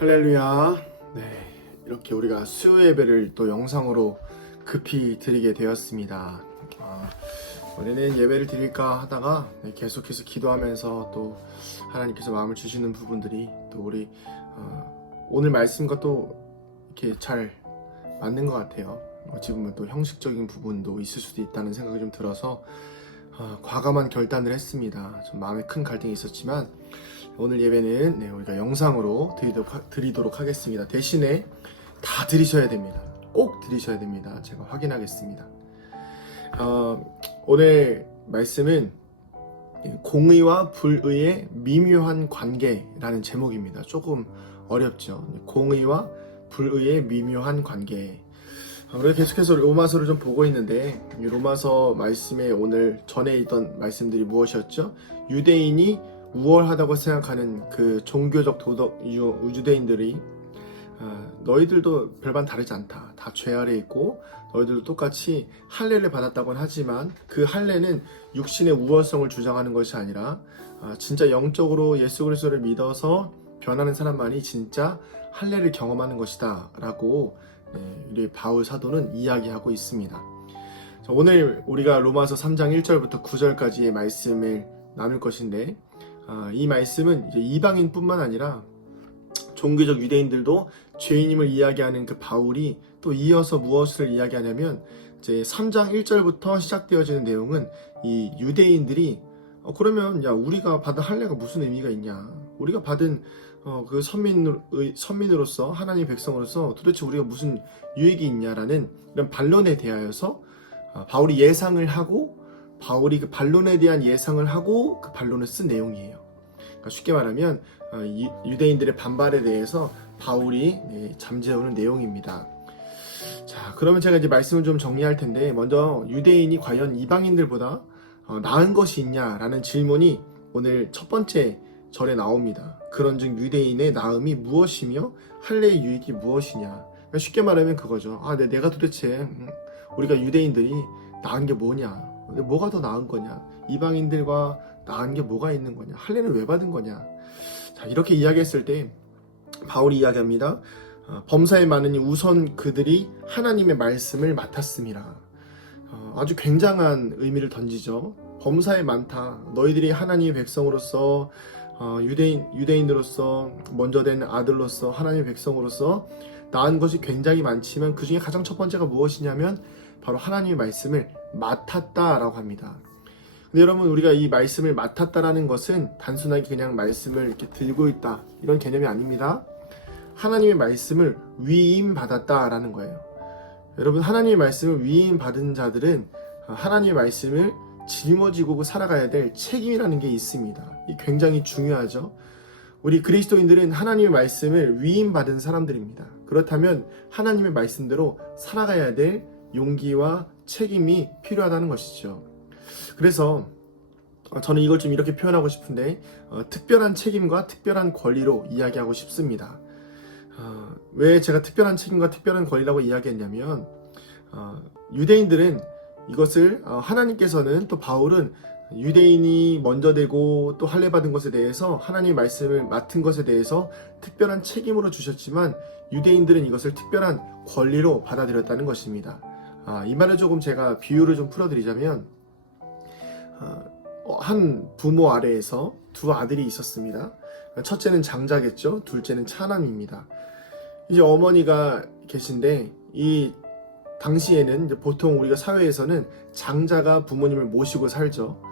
할렐루야. 네, 이렇게 우리가 수요 예배를 또 영상으로 급히 드리게 되었습니다. 우리는 예배를 드릴까 하다가 계속해서 기도하면서 또 하나님께서 마음을 주시는 부분들이 또 우리 오늘 말씀과 또 이렇게 잘 맞는 것 같아요. 어찌 보면 또 형식적인 부분도 있을 수도 있다는 생각이 좀 들어서 과감한 결단을 했습니다. 좀 마음에 큰 갈등이 있었지만 오늘 예배는 우리가 영상으로 드리도록 하겠습니다. 대신에 다 드리셔야 됩니다. 꼭 드리셔야 됩니다. 제가 확인하겠습니다. 오늘 말씀은 공의와 불의의 미묘한 관계라는 제목입니다. 조금 어렵죠. 공의와 불의의 미묘한 관계. 우리가 계속해서 로마서를 좀 보고 있는데 이 로마서 말씀에 오늘 전에 있던 말씀들이 무엇이었죠? 유대인이 우월하다고 생각하는 그 종교적 도덕 유대인들이 너희들도 별반 다르지 않다. 다 죄 아래 있고 너희들도 똑같이 할례를 받았다고는 하지만 그 할례는 육신의 우월성을 주장하는 것이 아니라 진짜 영적으로 예수 그리스도를 믿어서 변하는 사람만이 진짜 할례를 경험하는 것이다 라고 우리 바울 사도는 이야기하고 있습니다. 오늘 우리가 로마서 3장 1절부터 9절까지의 말씀을 나눌 것인데 이 말씀은 이제 이방인뿐만 아니라 종교적 유대인들도 죄인임을 이야기하는 그 바울이 또 이어서 무엇을 이야기하냐면 이제 3장 1절부터 시작되어지는 내용은 이 유대인들이 그러면 야 우리가 받은 할례가 무슨 의미가 있냐, 우리가 받은 그 선민으로서 하나님의 백성으로서 도대체 우리가 무슨 유익이 있냐라는 이런 반론에 대하여서 바울이 예상을 하고 바울이 그 반론에 대한 예상을 하고 그 반론을 쓴 내용이에요. 그러니까 쉽게 말하면 유대인들의 반발에 대해서 바울이 잠재우는 내용입니다. 자, 그러면 제가 이제 말씀을 좀 정리할 텐데 먼저 유대인이 과연 이방인들보다 나은 것이 있냐라는 질문이 오늘 첫 번째 절에 나옵니다. 그런즉 유대인의 나음이 무엇이며 할례의 유익이 무엇이냐. 그러니까 쉽게 말하면 그거죠. 내가 도대체 우리가 유대인들이 나은 게 뭐냐, 뭐가 더 나은 거냐, 이방인들과 나은 게 뭐가 있는 거냐, 할례는 왜 받은 거냐. 자, 이렇게 이야기했을 때 바울이 이야기합니다. 범사에 많으니 우선 그들이 하나님의 말씀을 맡았음이라. 아주 굉장한 의미를 던지죠. 범사에 많다. 너희들이 하나님의 백성으로서 유대인으로서 먼저 된 아들로서 하나님의 백성으로서 나은 것이 굉장히 많지만 그 중에 가장 첫 번째가 무엇이냐면 바로 하나님의 말씀을 맡았다라고 합니다. 근데 여러분, 우리가 이 말씀을 맡았다라는 것은 단순하게 그냥 말씀을 이렇게 들고 있다 이런 개념이 아닙니다. 하나님의 말씀을 위임받았다라는 거예요. 여러분, 하나님의 말씀을 위임받은 자들은 하나님의 말씀을 짊어지고 살아가야 될 책임이라는 게 있습니다. 이 굉장히 중요하죠. 우리 그리스도인들은 하나님의 말씀을 위임받은 사람들입니다. 그렇다면 하나님의 말씀대로 살아가야 될 용기와 책임이 필요하다는 것이죠. 그래서 저는 이걸 좀 이렇게 표현하고 싶은데 특별한 책임과 특별한 권리로 이야기하고 싶습니다. 왜 제가 특별한 책임과 특별한 권리라고 이야기했냐면 유대인들은 이것을 하나님께서는 또 바울은 유대인이 먼저 되고 또 할례 받은 것에 대해서 하나님의 말씀을 맡은 것에 대해서 특별한 책임으로 주셨지만 유대인들은 이것을 특별한 권리로 받아들였다는 것입니다. 이 말을 조금 제가 비유를 좀 풀어드리자면 한 부모 아래에서 두 아들이 있었습니다. 첫째는 장자겠죠. 둘째는 차남입니다. 이제 어머니가 계신데 이 당시에는 이제 보통 우리가 사회에서는 장자가 부모님을 모시고 살죠.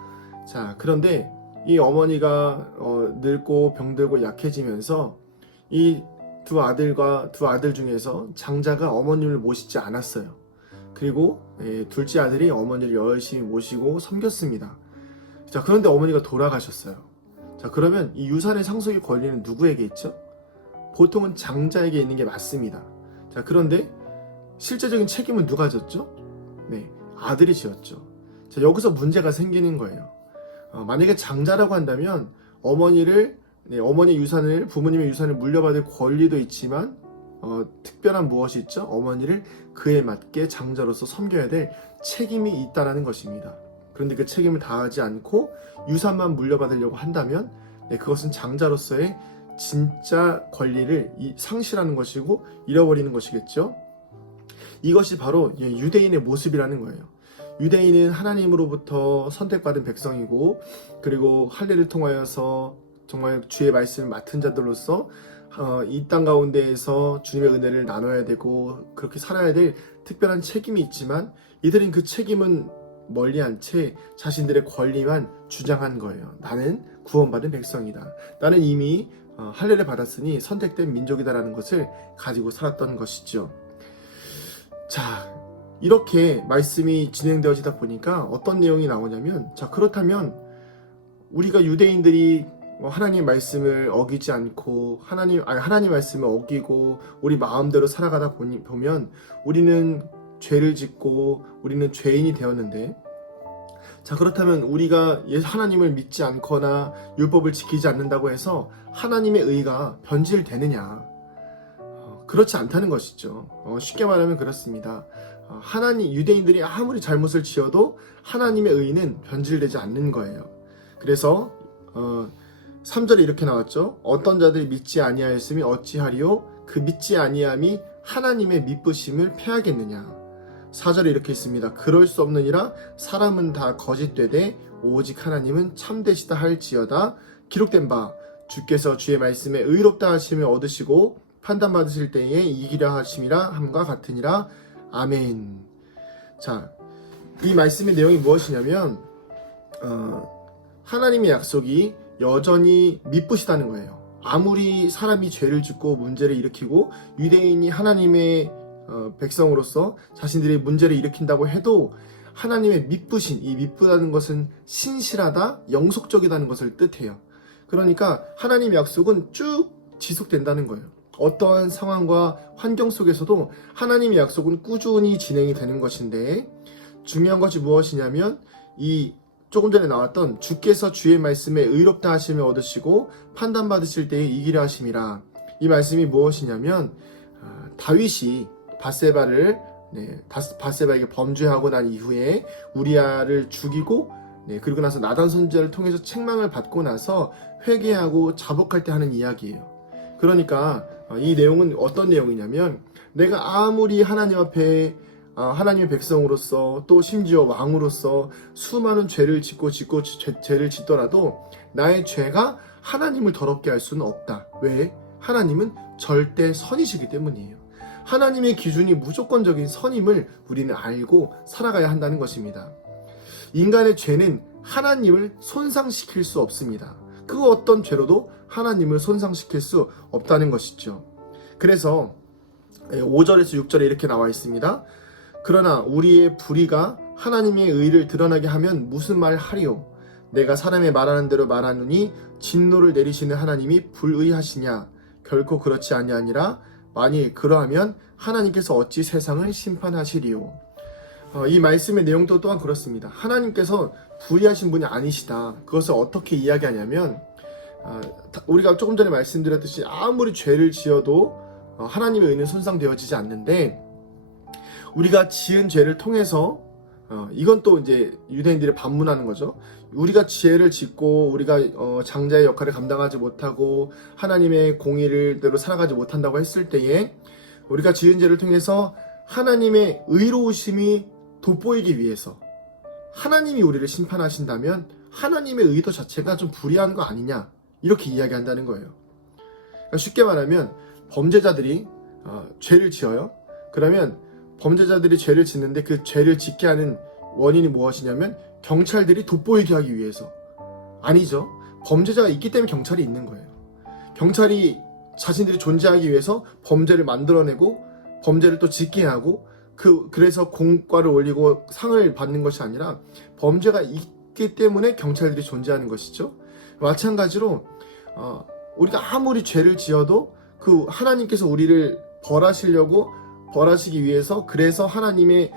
자, 그런데 이 어머니가 늙고 병들고 약해지면서 이 두 아들 중에서 장자가 어머님을 모시지 않았어요. 그리고 둘째 아들이 어머니를 열심히 모시고 섬겼습니다. 자, 그런데 어머니가 돌아가셨어요. 자, 그러면 이 유산의 상속의 권리는 누구에게 있죠? 보통은 장자에게 있는 게 맞습니다. 자, 그런데 실제적인 책임은 누가 졌죠? 아들이 지었죠. 자, 여기서 문제가 생기는 거예요. 만약에 장자라고 한다면 어머니의 유산을, 부모님의 유산을 물려받을 권리도 있지만 특별한 무엇이 있죠? 어머니를 그에 맞게 장자로서 섬겨야 될 책임이 있다는 것입니다. 그런데 그 책임을 다하지 않고 유산만 물려받으려고 한다면 그것은 장자로서의 진짜 권리를 상실하는 것이고 잃어버리는 것이겠죠. 이것이 바로 유대인의 모습이라는 거예요. 유대인은 하나님으로부터 선택받은 백성이고, 그리고 할례를 통하여서 정말 주의 말씀을 맡은 자들로서 이 땅 가운데에서 주님의 은혜를 나눠야 되고 그렇게 살아야 될 특별한 책임이 있지만, 이들은 그 책임은 멀리한 채 자신들의 권리만 주장한 거예요. 나는 구원받은 백성이다. 나는 이미 할례를 받았으니 선택된 민족이다라는 것을 가지고 살았던 것이죠. 자, 이렇게 말씀이 진행되어지다 보니까 어떤 내용이 나오냐면, 자, 그렇다면 우리가 유대인들이 하나님 말씀을 어기지 않고 하나님 말씀을 어기고 우리 마음대로 살아가다 보면 우리는 죄를 짓고 우리는 죄인이 되었는데, 자, 그렇다면 우리가 하나님을 믿지 않거나 율법을 지키지 않는다고 해서 하나님의 의가 변질되느냐? 그렇지 않다는 것이죠. 쉽게 말하면 그렇습니다. 유대인들이 아무리 잘못을 지어도 하나님의 의는 변질되지 않는 거예요. 그래서 3절에 이렇게 나왔죠. 어떤 자들이 믿지 아니하였으니 어찌하리요? 그 믿지 아니함이 하나님의 미쁘심을 패하겠느냐? 4절에 이렇게 있습니다. 그럴 수 없느니라. 사람은 다 거짓되되 오직 하나님은 참되시다 할지어다. 기록된 바 주께서 주의 말씀에 의롭다 하심을 얻으시고 판단받으실 때에 이기려 하심이라 함과 같으니라. 아멘. 자, 이 말씀의 내용이 무엇이냐면 하나님의 약속이 여전히 미쁘시다는 거예요. 아무리 사람이 죄를 짓고 문제를 일으키고 유대인이 하나님의 백성으로서 자신들이 문제를 일으킨다고 해도 하나님의 미쁘신, 이 미쁘다는 것은 신실하다, 영속적이다는 것을 뜻해요. 그러니까 하나님의 약속은 쭉 지속된다는 거예요. 어떠한 상황과 환경 속에서도 하나님의 약속은 꾸준히 진행이 되는 것인데, 중요한 것이 무엇이냐면 이 조금 전에 나왔던 주께서 주의 말씀에 의롭다 하심을 얻으시고 판단받으실 때에 이기려 하심이라. 이 말씀이 무엇이냐면 다윗이 바세바에게 범죄하고 난 이후에 우리아를 죽이고, 그리고 나서 나단 선지자를 통해서 책망을 받고 나서 회개하고 자복할 때 하는 이야기예요. 그러니까 이 내용은 어떤 내용이냐면, 내가 아무리 하나님 앞에 하나님의 백성으로서 또 심지어 왕으로서 수많은 죄를 짓고 죄를 짓더라도 나의 죄가 하나님을 더럽게 할 수는 없다. 왜? 하나님은 절대 선이시기 때문이에요. 하나님의 기준이 무조건적인 선임을 우리는 알고 살아가야 한다는 것입니다. 인간의 죄는 하나님을 손상시킬 수 없습니다. 그 어떤 죄로도 하나님을 손상시킬 수 없다는 것이죠. 그래서 5절에서 6절에 이렇게 나와 있습니다. 그러나 우리의 불의가 하나님의 의를 드러나게 하면 무슨 말 하리요? 내가 사람의 말하는 대로 말하노니 진노를 내리시는 하나님이 불의하시냐? 결코 그렇지 아니하니라. 만일 그러하면 하나님께서 어찌 세상을 심판하시리요? 이 말씀의 내용도 또한 그렇습니다. 하나님께서 불의하신 분이 아니시다. 그것을 어떻게 이야기하냐면, 우리가 조금 전에 말씀드렸듯이 아무리 죄를 지어도 하나님의 의는 손상되어지지 않는데, 우리가 지은 죄를 통해서 이건 또 이제 유대인들이 반문하는 거죠. 우리가 죄를 짓고 우리가 장자의 역할을 감당하지 못하고 하나님의 공의대로 살아가지 못한다고 했을 때에 우리가 지은 죄를 통해서 하나님의 의로우심이 돋보이기 위해서 하나님이 우리를 심판하신다면 하나님의 의도 자체가 좀 불의한 거 아니냐, 이렇게 이야기한다는 거예요. 그러니까 쉽게 말하면 범죄자들이 죄를 지어요. 그러면 범죄자들이 죄를 짓는데 그 죄를 짓게 하는 원인이 무엇이냐면 경찰들이 돋보이게 하기 위해서. 아니죠. 범죄자가 있기 때문에 경찰이 있는 거예요. 경찰이 자신들이 존재하기 위해서 범죄를 만들어내고 범죄를 또 짓게 하고 그래서 공과를 올리고 상을 받는 것이 아니라 범죄가 있기 때문에 경찰들이 존재하는 것이죠. 마찬가지로 우리가 아무리 죄를 지어도 그 하나님께서 우리를 벌하시기 위해서, 그래서 하나님의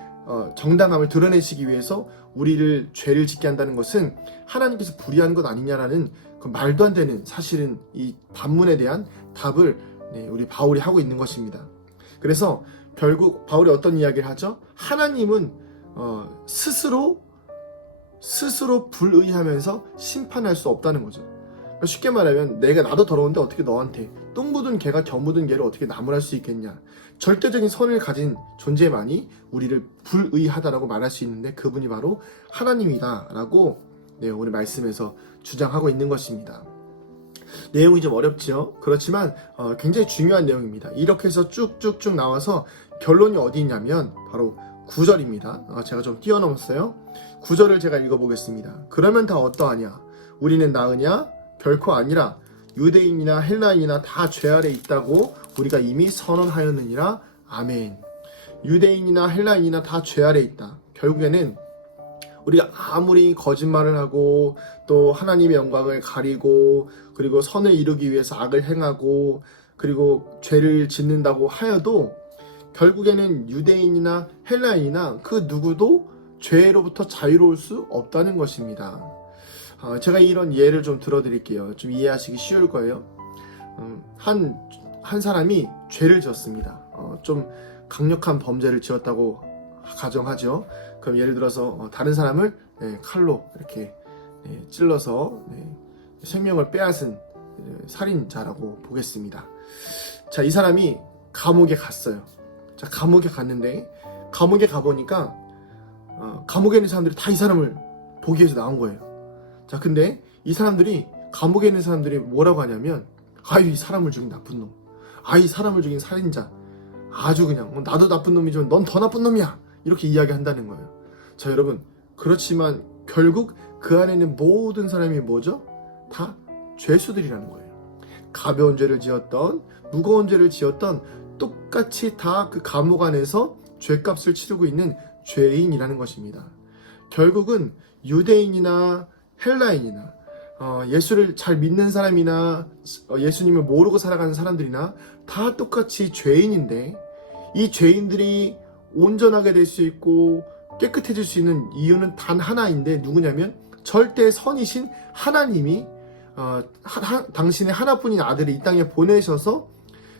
정당함을 드러내시기 위해서 우리를 죄를 짓게 한다는 것은 하나님께서 불의한 것 아니냐라는 그 말도 안 되는, 사실은 이 반문에 대한 답을 우리 바울이 하고 있는 것입니다. 그래서 결국 바울이 어떤 이야기를 하죠? 하나님은 스스로 불의하면서 심판할 수 없다는 거죠. 쉽게 말하면 나도 더러운데 어떻게 너한테 똥 묻은 개가 겨 묻은 개를 어떻게 나무랄 수 있겠냐. 절대적인 선을 가진 존재만이 우리를 불의하다라고 말할 수 있는데 그분이 바로 하나님이다라고 오늘 말씀에서 주장하고 있는 것입니다. 내용이 좀 어렵죠. 그렇지만 굉장히 중요한 내용입니다. 이렇게 해서 쭉쭉쭉 나와서 결론이 어디 있냐면 바로 9절입니다. 제가 좀 뛰어넘었어요. 9절을 제가 읽어보겠습니다. 그러면 다 어떠하냐? 우리는 나으냐? 결코 아니라 유대인이나 헬라인이나 다 죄 아래 있다고 우리가 이미 선언하였느니라. 아멘. 유대인이나 헬라인이나 다 죄 아래 있다. 결국에는 우리가 아무리 거짓말을 하고 또 하나님의 영광을 가리고 그리고 선을 이루기 위해서 악을 행하고 그리고 죄를 짓는다고 하여도 결국에는 유대인이나 헬라인이나 그 누구도 죄로부터 자유로울 수 없다는 것입니다. 제가 이런 예를 좀 들어드릴게요. 좀 이해하시기 쉬울 거예요. 한 사람이 죄를 지었습니다. 좀 강력한 범죄를 지었다고 가정하죠. 그럼 예를 들어서 다른 사람을 칼로 이렇게 찔러서 생명을 빼앗은 살인자라고 보겠습니다. 자, 이 사람이 감옥에 갔어요. 자, 감옥에 갔는데 감옥에 가보니까 감옥에 있는 사람들이 다 이 사람을 보기 위해서 나온 거예요. 자, 근데 이 사람들이 감옥에 있는 사람들이 뭐라고 하냐면 아유, 이 사람을 죽인 나쁜 놈, 이 사람을 죽인 살인자, 아주 그냥 나도 나쁜 놈이지만 넌 더 나쁜 놈이야, 이렇게 이야기한다는 거예요. 자, 여러분, 그렇지만 결국 그 안에 있는 모든 사람이 뭐죠? 다 죄수들이라는 거예요. 가벼운 죄를 지었던 무거운 죄를 지었던 똑같이 다 그 감옥 안에서 죄값을 치르고 있는 죄인이라는 것입니다. 결국은 유대인이나 헬라인이나 예수를 잘 믿는 사람이나 예수님을 모르고 살아가는 사람들이나 다 똑같이 죄인인데 이 죄인들이 온전하게 될 수 있고 깨끗해질 수 있는 이유는 단 하나인데 누구냐면 절대 선이신 하나님이 당신의 하나뿐인 아들을 이 땅에 보내셔서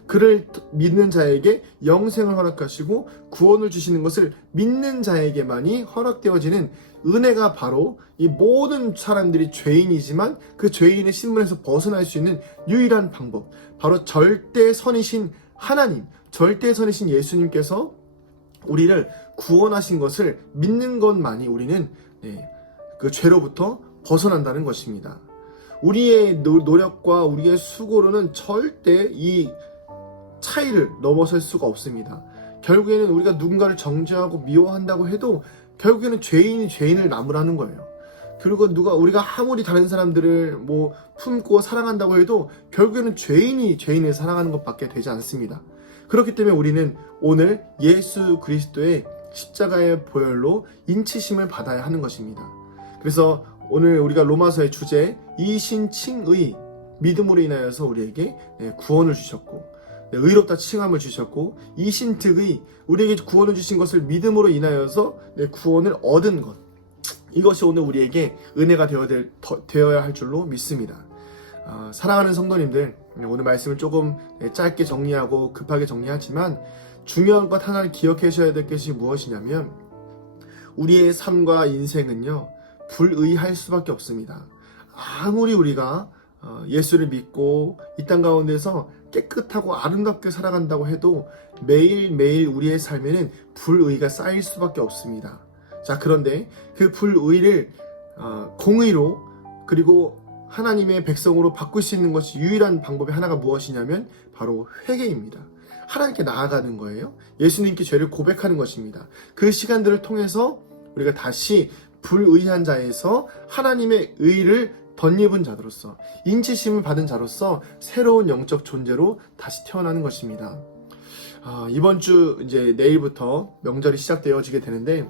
그를 믿는 자에게 영생을 허락하시고 구원을 주시는 것을 믿는 자에게만이 허락되어지는 은혜가 바로 이 모든 사람들이 죄인이지만 그 죄인의 신분에서 벗어날 수 있는 유일한 방법, 바로 절대 선이신 하나님, 절대 선이신 예수님께서 우리를 구원하신 것을 믿는 것만이 우리는 그 죄로부터 벗어난다는 것입니다. 우리의 노력과 우리의 수고로는 절대 이 차이를 넘어설 수가 없습니다. 결국에는 우리가 누군가를 정죄하고 미워한다고 해도 결국에는 죄인이 죄인을 나무라는 거예요. 그리고 우리가 아무리 다른 사람들을 품고 사랑한다고 해도 결국에는 죄인이 죄인을 사랑하는 것밖에 되지 않습니다. 그렇기 때문에 우리는 오늘 예수 그리스도의 십자가의 보혈로 인치심을 받아야 하는 것입니다. 그래서 오늘 우리가 로마서의 주제 이신칭의 믿음으로 인하여서 우리에게 구원을 주셨고 의롭다 칭함을 주셨고 이신특의 우리에게 구원을 주신 것을 믿음으로 인하여서 구원을 얻은 것, 이것이 오늘 우리에게 은혜가 되어야 할 줄로 믿습니다. 사랑하는 성도님들, 오늘 말씀을 조금 짧게 정리하고 급하게 정리하지만 중요한 것 하나를 기억하셔야 될 것이 무엇이냐면 우리의 삶과 인생은요 불의할 수밖에 없습니다. 아무리 우리가 예수를 믿고 이 땅 가운데서 깨끗하고 아름답게 살아간다고 해도 매일매일 우리의 삶에는 불의가 쌓일 수밖에 없습니다. 자, 그런데 그 불의를 공의로 그리고 하나님의 백성으로 바꿀 수 있는 것이 유일한 방법의 하나가 무엇이냐면 바로 회개입니다. 하나님께 나아가는 거예요. 예수님께 죄를 고백하는 것입니다. 그 시간들을 통해서 우리가 다시 불의한 자에서 하나님의 의를 덧입은 자로서 인치심을 받은 자로서 새로운 영적 존재로 다시 태어나는 것입니다. 이번 주 이제 내일부터 명절이 시작되어지게 되는데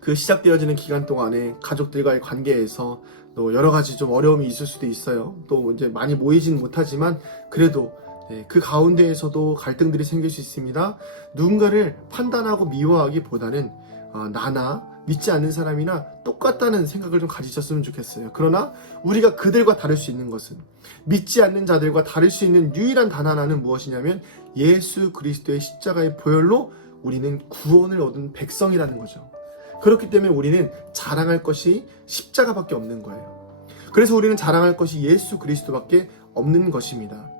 그 시작되어지는 기간 동안에 가족들과의 관계에서 또 여러 가지 좀 어려움이 있을 수도 있어요. 또 이제 많이 모이진 못하지만 그래도 그 가운데에서도 갈등들이 생길 수 있습니다. 누군가를 판단하고 미워하기보다는 나나 믿지 않는 사람이나 똑같다는 생각을 좀 가지셨으면 좋겠어요. 그러나 우리가 그들과 다를 수 있는 것은 믿지 않는 자들과 다를 수 있는 유일한 단 하나는 무엇이냐면 예수 그리스도의 십자가의 보혈로 우리는 구원을 얻은 백성이라는 거죠. 그렇기 때문에 우리는 자랑할 것이 십자가밖에 없는 거예요. 그래서 우리는 자랑할 것이 예수 그리스도밖에 없는 것입니다.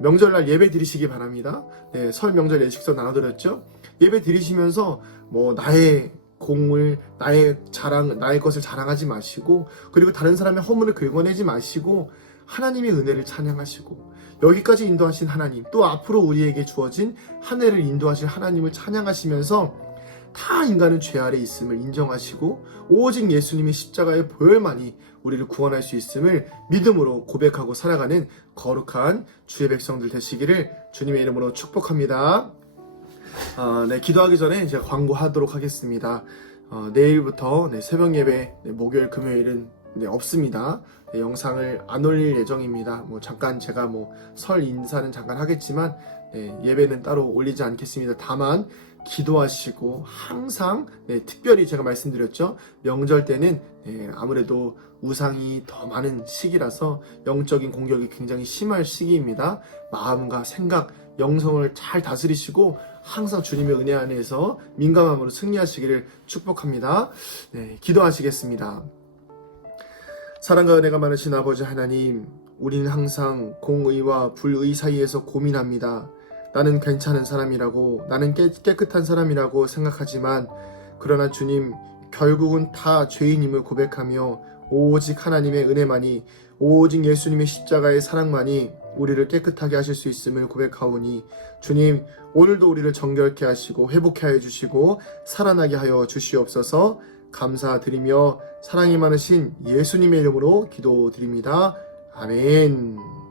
명절날 예배 드리시기 바랍니다. 네, 설 명절 예식서 나눠드렸죠. 예배 드리시면서 뭐 나의 공을, 나의 것을 자랑하지 마시고, 그리고 다른 사람의 허물을 긁어내지 마시고, 하나님의 은혜를 찬양하시고, 여기까지 인도하신 하나님, 또 앞으로 우리에게 주어진 한 해를 인도하실 하나님을 찬양하시면서 다 인간은 죄 아래 있음을 인정하시고 오직 예수님의 십자가의 보혈만이 우리를 구원할 수 있음을 믿음으로 고백하고 살아가는 거룩한 주의 백성들 되시기를 주님의 이름으로 축복합니다. 네, 기도하기 전에 제가 광고하도록 하겠습니다. 내일부터 새벽 예배, 목요일, 금요일은 없습니다. 영상을 안 올릴 예정입니다. 잠깐 제가 설 인사는 잠깐 하겠지만 예배는 따로 올리지 않겠습니다. 다만 기도하시고 항상 특별히 제가 말씀드렸죠. 명절 때는 아무래도 우상이 더 많은 시기라서 영적인 공격이 굉장히 심할 시기입니다. 마음과 생각, 영성을 잘 다스리시고 항상 주님의 은혜 안에서 민감함으로 승리하시기를 축복합니다. 기도하시겠습니다. 사랑과 은혜가 많으신 아버지 하나님, 우리는 항상 공의와 불의 사이에서 고민합니다. 나는 괜찮은 사람이라고, 나는 깨끗한 사람이라고 생각하지만, 그러나 주님, 결국은 다 죄인임을 고백하며 오직 하나님의 은혜만이, 오직 예수님의 십자가의 사랑만이 우리를 깨끗하게 하실 수 있음을 고백하오니, 주님, 오늘도 우리를 정결케 하시고 회복케 하여 주시고 살아나게 하여 주시옵소서. 감사드리며 사랑이 많으신 예수님의 이름으로 기도드립니다. 아멘.